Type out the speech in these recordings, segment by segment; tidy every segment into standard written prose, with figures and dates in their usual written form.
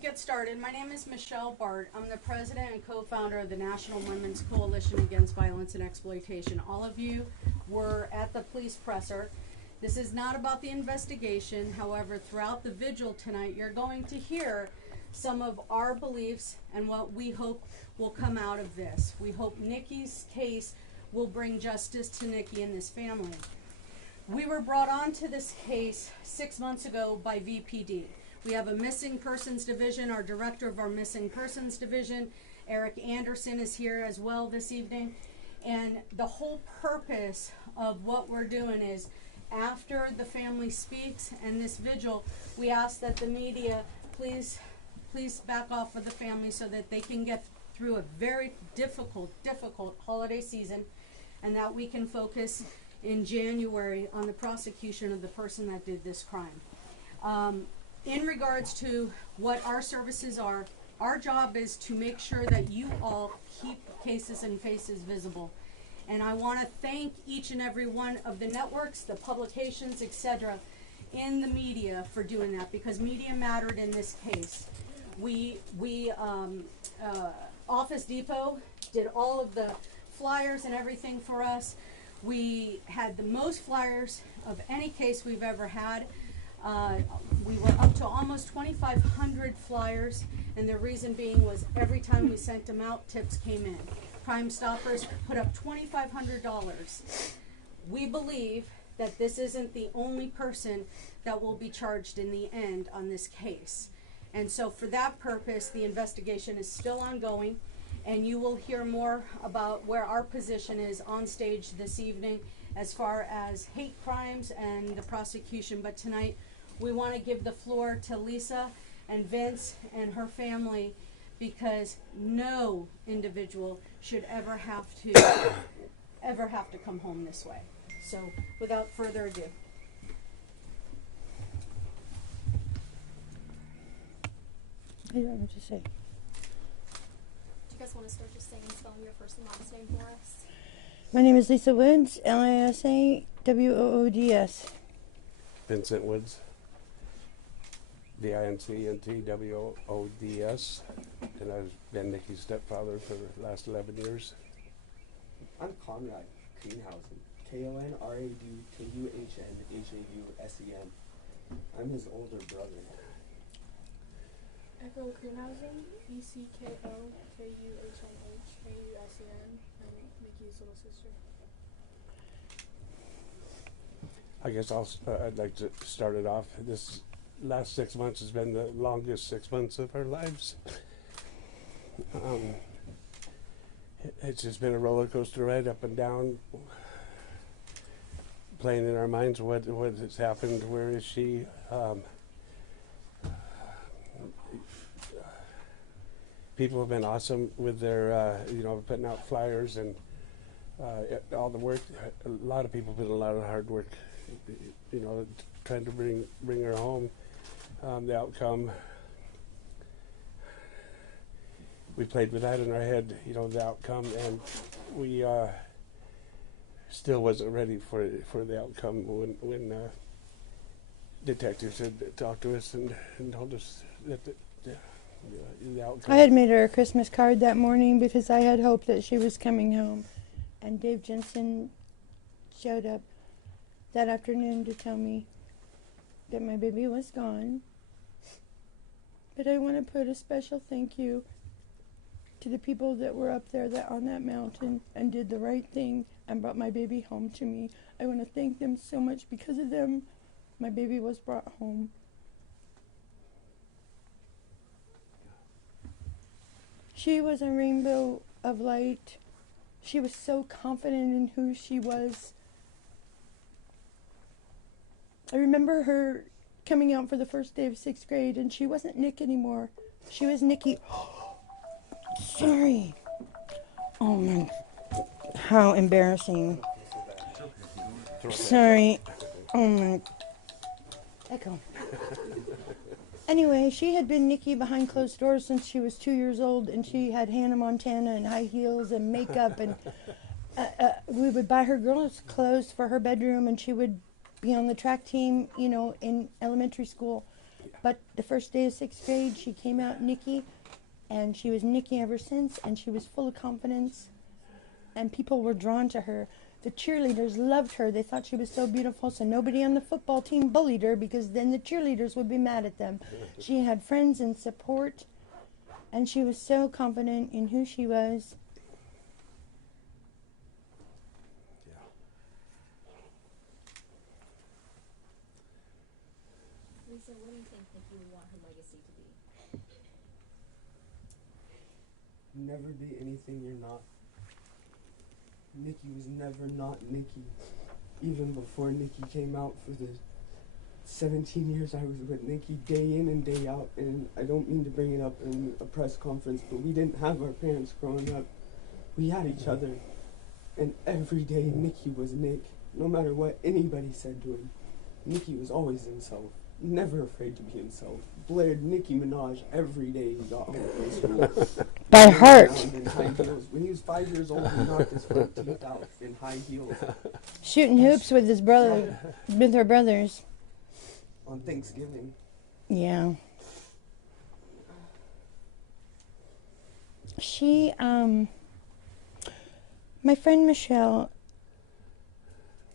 get started, my name is Michelle Bart. I'm the president and co-founder of the National Women's Coalition Against Violence and Exploitation. All of you were at the police presser. This is not about the investigation. However, throughout the vigil tonight, you're going to hear some of our beliefs and what we hope will come out of this. We hope Nikki's case will bring justice to Nikki and this family. We were brought onto this case 6 months ago by VPD. We have a missing persons division. Our director of our missing persons division, Eric Anderson, is here as well this evening. And the whole purpose of what we're doing is, after the family speaks and this vigil, we ask that the media please back off of the family so that they can get through a very difficult holiday season, and that we can focus in January on the prosecution of the person that did this crime. In regards to what our services are, our job is to make sure that you all keep cases and faces visible. And I want to thank each and every one of the networks, the publications, etc., in the media for doing that, because media mattered in this case. Office Depot did all of the flyers and everything for us. We had the most flyers of any case we've ever had. We were up to almost 2,500 flyers, and the reason being was every time we sent them out, tips came in. Crime Stoppers put up $2,500. We believe that this isn't the only person that will be charged in the end on this case. And so for that purpose, the investigation is still ongoing, and you will hear more about where our position is on stage this evening as far as hate crimes and the prosecution. But tonight, we want to give the floor to Lisa and Vince and her family, because no individual should ever have to come home this way. So without further ado. I don't know what to say. Do you guys want to start just saying and spelling your first and last name for us? My name is Lisa Woods, Lisa-Woods. Vincent Woods, Vincentwoods, and I've been Nikki's stepfather for the last 11 years. I'm Nikki Kunhausen, Konradhausen. I'm his older brother. Echo Kunhausen, ECKOKUHNHAUSEN. I'm Nikki's little sister. I guess I'd like to start it off. This last 6 months has been the longest 6 months of our lives. It's just been a roller coaster ride, up and down, playing in our minds what has happened, where is she. People have been awesome with their, putting out flyers and all the work. A lot of people put a lot of hard work, trying to bring her home. The outcome, we played with that in our head, the outcome, and we still wasn't ready for the outcome when detectives had talked to us and told us that the outcome. I had made her a Christmas card that morning because I had hoped that she was coming home. And Dave Jensen showed up that afternoon to tell me that my baby was gone. But I want to put a special thank you to the people that were up there on that mountain and did the right thing and brought my baby home to me. I want to thank them so much. Because of them, my baby was brought home. She was a rainbow of light. She was so confident in who she was. I remember her coming out for the first day of 6th grade, and she wasn't Nick anymore. She was Nikki. Sorry. Oh my, how embarrassing. Sorry. Oh my. Echo. Anyway, she had been Nikki behind closed doors since she was 2 years old, and she had Hannah Montana and high heels and makeup, and we would buy her girls' clothes for her bedroom, and she would be on the track team, in elementary school. But the first day of 6th grade, she came out Nikki, and she was Nikki ever since, and she was full of confidence, and people were drawn to her. The cheerleaders loved her. They thought she was so beautiful, so nobody on the football team bullied her, because then the cheerleaders would be mad at them. She had friends and support, and she was so confident in who she was. Lisa, what do you think Nikki would want her legacy to be? Never be anything you're not. Nikki was never not Nikki. Even before Nikki came out, for the 17 years I was with Nikki, day in and day out. And I don't mean to bring it up in a press conference, but we didn't have our parents growing up. We had each other. And every day Nikki was Nick. No matter what anybody said to him, Nikki was always himself. Never afraid to be himself. Blared Nicki Minaj every day he got home from school. By heart. In high heels. When he was 5 years old, he knocked his front teeth out in high heels Shooting hoops with his brother, with her brothers. on Thanksgiving. Yeah. She, my friend Michelle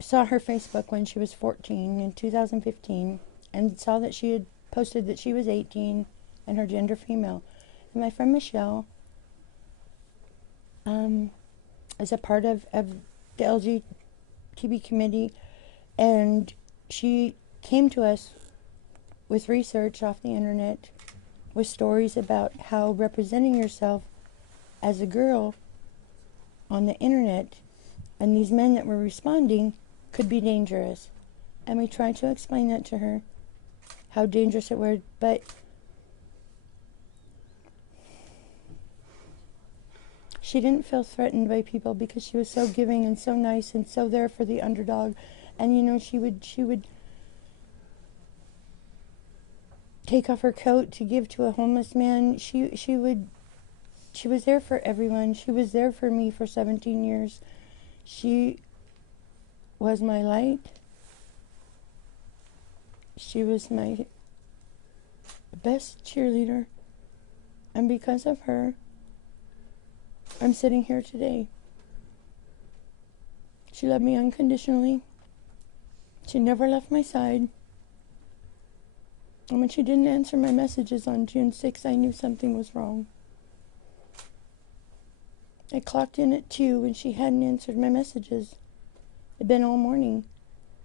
saw her Facebook when she was 14 in 2015 and saw that she had posted that she was 18 and her gender female. And my friend Michelle is a part of the LGBT committee, and she came to us with research off the internet with stories about how representing yourself as a girl on the internet and these men that were responding could be dangerous. And we tried to explain that to her, how dangerous it was, but she didn't feel threatened by people because she was so giving and so nice and so there for the underdog. And you know, she would take off her coat to give to a homeless man. She was there for everyone. She was there for me for 17 years. She was my light. She was my best cheerleader. And because of her, I'm sitting here today. She loved me unconditionally. She never left my side. And when she didn't answer my messages on June 6th, I knew something was wrong. I clocked in at 2 and she hadn't answered my messages. It'd been all morning.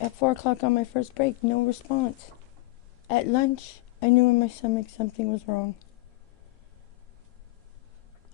At 4 o'clock on my first break, no response. At lunch, I knew in my stomach something was wrong.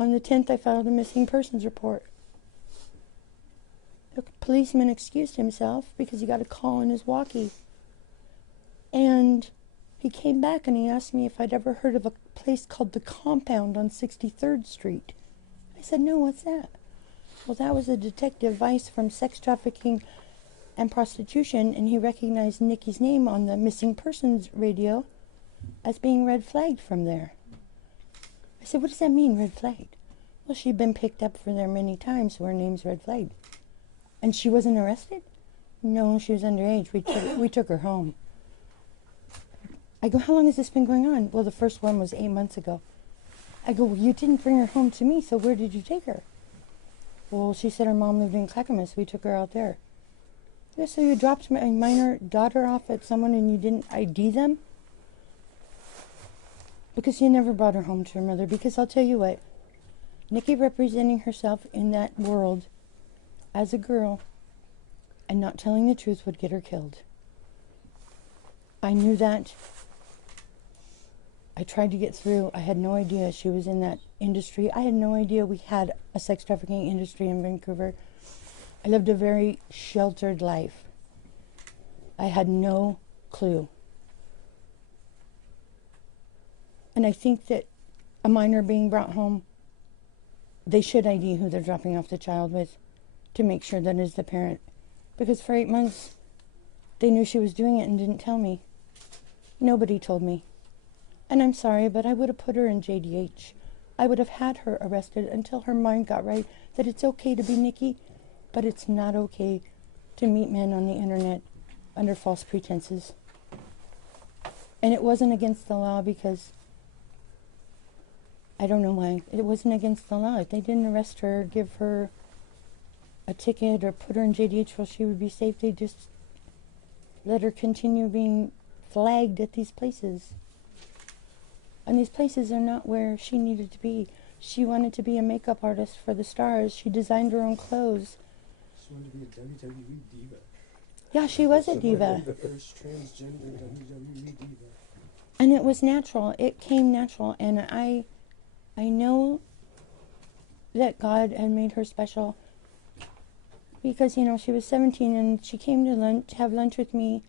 On the 10th, I filed a missing persons report. The policeman excused himself because he got a call on his walkie. And he came back and he asked me if I'd ever heard of a place called The Compound on 63rd Street. I said, no, what's that? Well, that was a detective vice from sex trafficking and prostitution, and he recognized Nikki's name on the missing persons radio as being red flagged from there. I said, what does that mean, red flagged? Well, she'd been picked up from there many times, so her name's red flagged. And she wasn't arrested? No, she was underage. We took her home. I go, how long has this been going on? Well, the first one was 8 months ago. I go, well, you didn't bring her home to me, so where did you take her? Well, she said her mom lived in Clackamas. We took her out there. Yeah, so you dropped my minor daughter off at someone and you didn't ID them? Because you never brought her home to her mother. Because I'll tell you what, Nikki representing herself in that world as a girl and not telling the truth would get her killed. I knew that. I tried to get through. I had no idea she was in that industry. I had no idea we had a sex trafficking industry in Vancouver. I lived a very sheltered life. I had no clue. And I think that a minor being brought home, they should ID who they're dropping off the child with to make sure that is the parent. Because for 8 months, they knew she was doing it and didn't tell me. Nobody told me. And I'm sorry, but I would have put her in JDH. I would have had her arrested until her mind got right that it's okay to be Nikki, but it's not okay to meet men on the internet under false pretenses. And it wasn't against the law because I don't know why. It wasn't against the law. If they didn't arrest her, give her a ticket, or put her in JDH while she would be safe, they just let her continue being flagged at these places. And these places are not where she needed to be. She wanted to be a makeup artist for the stars. She designed her own clothes. She wanted to be a WWE diva. Yeah, she was a diva. The first transgender WWE diva. And it was natural. It came natural. And I know that God had made her special because, you know, she was 17 and she came to have lunch with me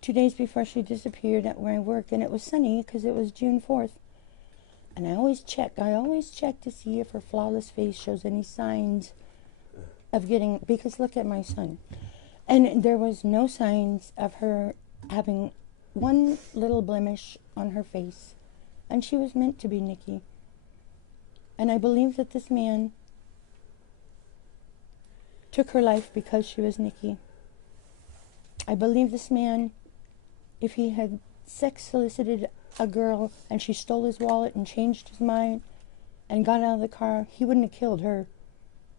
2 days before she disappeared at where I work. And it was sunny because it was June 4th. And I always check to see if her flawless face shows any signs of getting, because look at my son. And there was no signs of her having one little blemish on her face. And she was meant to be Nikki. And I believe that this man took her life because she was Nikki. I believe this man, if he had sex solicited a girl and she stole his wallet and changed his mind and got out of the car, he wouldn't have killed her.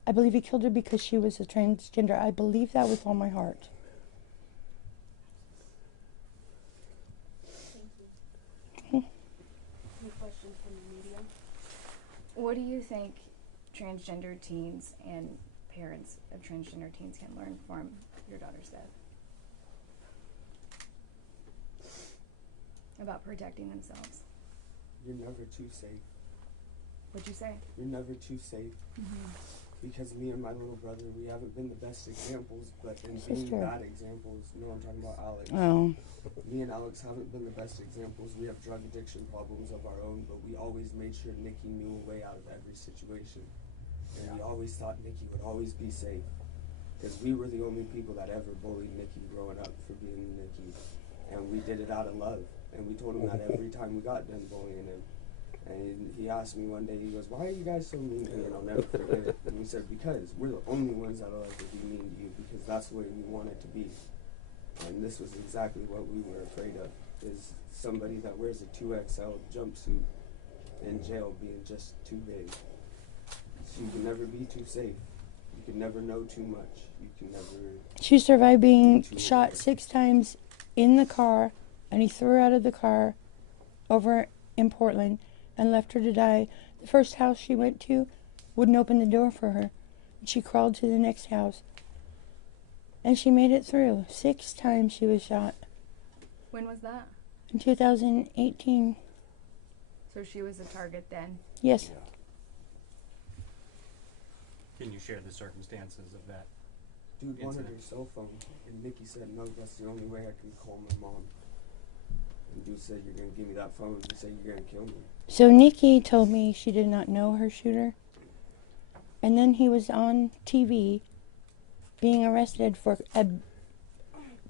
I believe he killed her because she was a transgender. I believe that with all my heart. Any questions from the media? What do you think transgender teens and parents of transgender teens can learn from your daughter's death about protecting themselves? You're never too safe. What'd you say? You're never too safe. Mm-hmm. Because me and my little brother, we haven't been the best examples, but in Sister. being bad examples, you know what I'm talking about, Alex. Oh. Me and Alex haven't been the best examples. We have drug addiction problems of our own, but we always made sure Nikki knew a way out of every situation. And we always thought Nikki would always be safe. Because we were the only people that ever bullied Nikki growing up for being Nikki. And we did it out of love. And we told him that every time we got done bullying him. And he asked me one day, he goes, "Why are you guys so mean to me?" And I'll never forget it. And we said, "Because we're the only ones that'll ever be mean to you, because that's the way we want it to be." And this was exactly what we were afraid of, is somebody that wears a 2XL jumpsuit in jail being just too big. So you can never be too safe. You can never know too much. You can never... She survived being shot 6 times in the car, and he threw her out of the car over in Portland and left her to die. The first house she went to wouldn't open the door for her. She crawled to the next house. And she made it through. 6 times she was shot. When was that? In 2018. So she was a target then? Yes. Can you share the circumstances of that? Dude wanted Incident. her cell phone, and Nikki said, "No, that's the only way I can call my mom." And dude said, "You're going to give me that phone." He said, "You're going to kill me." So Nikki told me she did not know her shooter. And then he was on TV being arrested for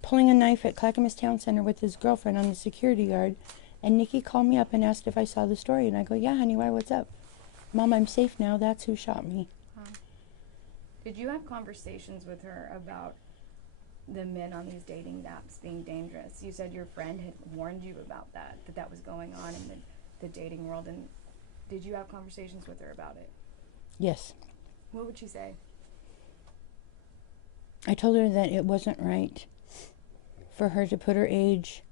pulling a knife at Clackamas Town Center with his girlfriend on the security guard. And Nikki called me up and asked if I saw the story. And I go, "Yeah, honey, why, what's up?" "Mom, I'm safe now. That's who shot me." Did you have conversations with her about the men on these dating apps being dangerous? You said your friend had warned you about that was going on in the dating world. And did you have conversations with her about it? Yes. What would she say? I told her that it wasn't right for her to put her age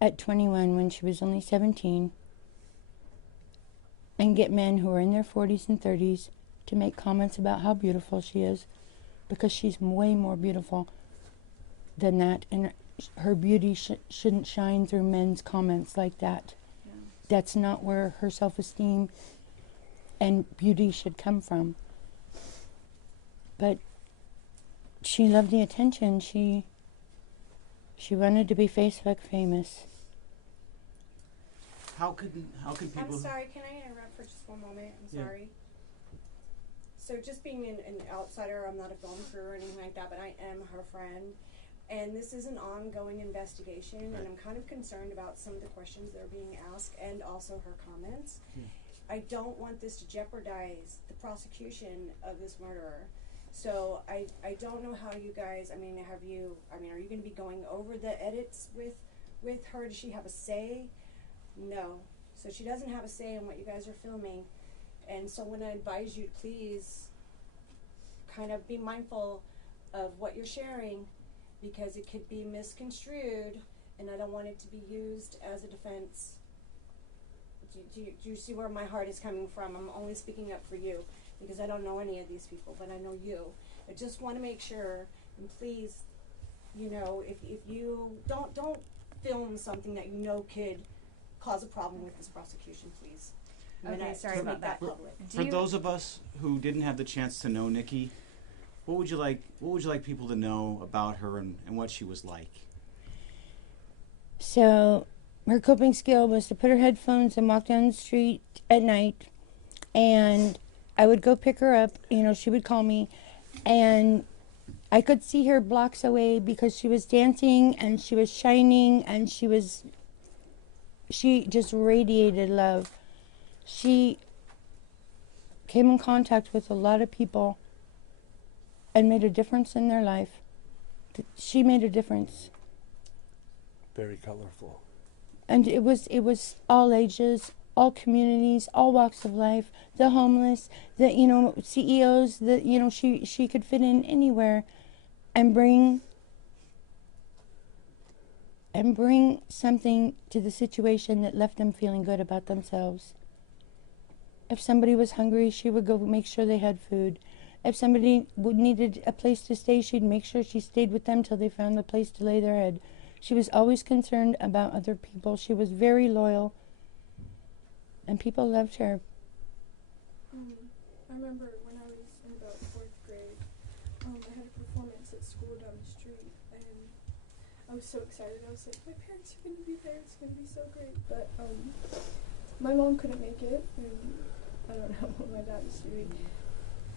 at 21 when she was only 17 and get men who are in their 40s and 30s to make comments about how beautiful she is, because she's way more beautiful than that, and her beauty shouldn't shine through men's comments like that. Yeah. That's not where her self-esteem and beauty should come from. But she loved the attention. She wanted to be Facebook famous. How could people? I'm sorry, can I interrupt for just one moment? I'm Yeah. sorry. So just being an outsider, I'm not a film crew or anything like that, but I am her friend. And this is an ongoing investigation, and I'm kind of concerned about some of the questions that are being asked and also her comments. I don't want this to jeopardize the prosecution of this murderer. So I don't know how you guys, are you going to be going over the edits with with her? Does she have a say? No. So she doesn't have a say in what you guys are filming. And so when I advise you, please kind of be mindful of what you're sharing, because it could be misconstrued, and I don't want it to be used as a defense. Do you see where my heart is coming from? I'm only speaking up for you, because I don't know any of these people, but I know you. I just want to make sure, and please, you know, if you don't film something that you know could cause a problem with this prosecution, please. Okay, sorry about that. Public. For those of us who didn't have the chance to know Nikki, what would you like people to know about her and what she was like? So her coping skill was to put her headphones and walk down the street at night, and I would go pick her up. You know, she would call me, and I could see her blocks away because she was dancing and she was shining, and she just radiated love. She came in contact with a lot of people and made a difference in their life. She made a difference. Very colorful. And it was all ages, all communities, all walks of life, the homeless, the, you know, CEOs, the, you know, she could fit in anywhere and bring something to the situation that left them feeling good about themselves. If somebody was hungry, she would go make sure they had food. If somebody needed a place to stay, she'd make sure she stayed with them till they found a place to lay their head. She was always concerned about other people. She was very loyal, and people loved her. I remember when I was in about 4th grade, I had a performance at school down the street, and I was so excited. I was like, my parents are going to be there. It's going to be so great. But my mom couldn't make it, and I don't know what my dad was doing.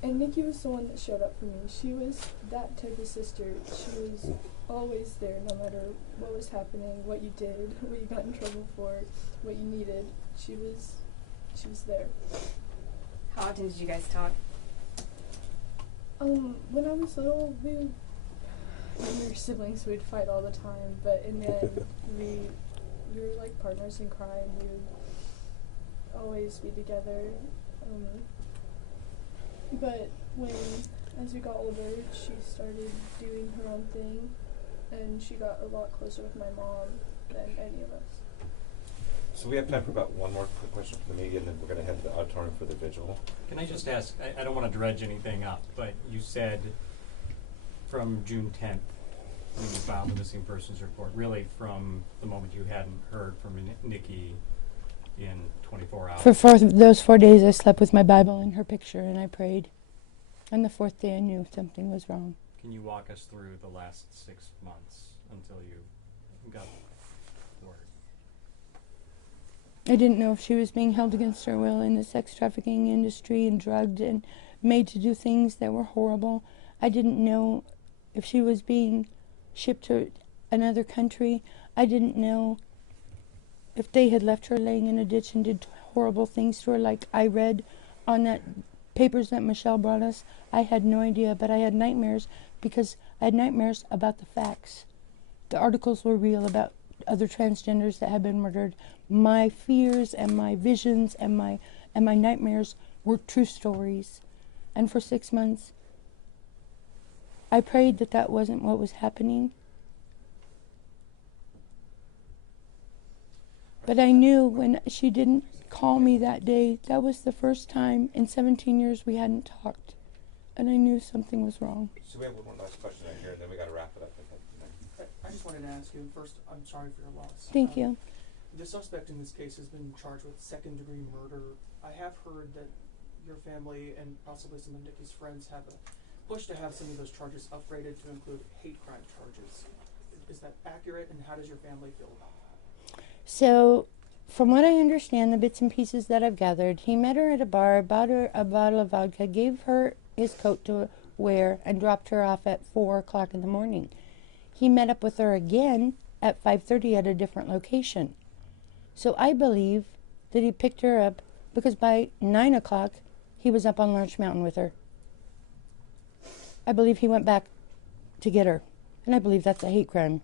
And Nikki was the one that showed up for me. She was that type of sister. She was always there no matter what was happening, what you did, what you got in trouble for, what you needed. She was there. How often did you guys talk? When I was little, we were siblings. We'd fight all the time, but in the end, we were like partners in crime. We would always be together. But as we got older, she started doing her own thing, and she got a lot closer with my mom than any of us. So we have time for about one more quick question from the media, and then we're going to head to the auditorium for the vigil. Can I just ask, I don't want to dredge anything up, but you said from June 10th when you filed the missing persons report, really from the moment you hadn't heard from Nikki in 24 hours. For those 4 days, I slept with my Bible and her picture, and I prayed. On the 4th day, I knew something was wrong. Can you walk us through the last 6 months until you got word? I didn't know if she was being held against her will in the sex trafficking industry and drugged and made to do things that were horrible. I didn't know if she was being shipped to another country. I didn't know if they had left her laying in a ditch and did horrible things to her like I read on that papers that Michelle brought us. I had no idea, but I had nightmares because I had nightmares about the facts. The articles were real about other transgenders that had been murdered. My fears and my visions and my nightmares were true stories. And for 6 months, I prayed that that wasn't what was happening. But I knew when she didn't call me that day, that was the first time in 17 years we hadn't talked. And I knew something was wrong. So we have one last question right here, and then we got to wrap it up. I just wanted to ask you, first, I'm sorry for your loss. Thank you. The suspect in this case has been charged with second-degree murder. I have heard that your family and possibly some of Nikki's friends have a push to have some of those charges upgraded to include hate crime charges. Is that accurate, and how does your family feel about that? So, from what I understand, the bits and pieces that I've gathered, he met her at a bar, bought her a bottle of vodka, gave her his coat to wear, and dropped her off at 4 o'clock in the morning. He met up with her again at 5:30 at a different location. So I believe that he picked her up because by 9 o'clock, he was up on Lurch Mountain with her. I believe he went back to get her, and I believe that's a hate crime.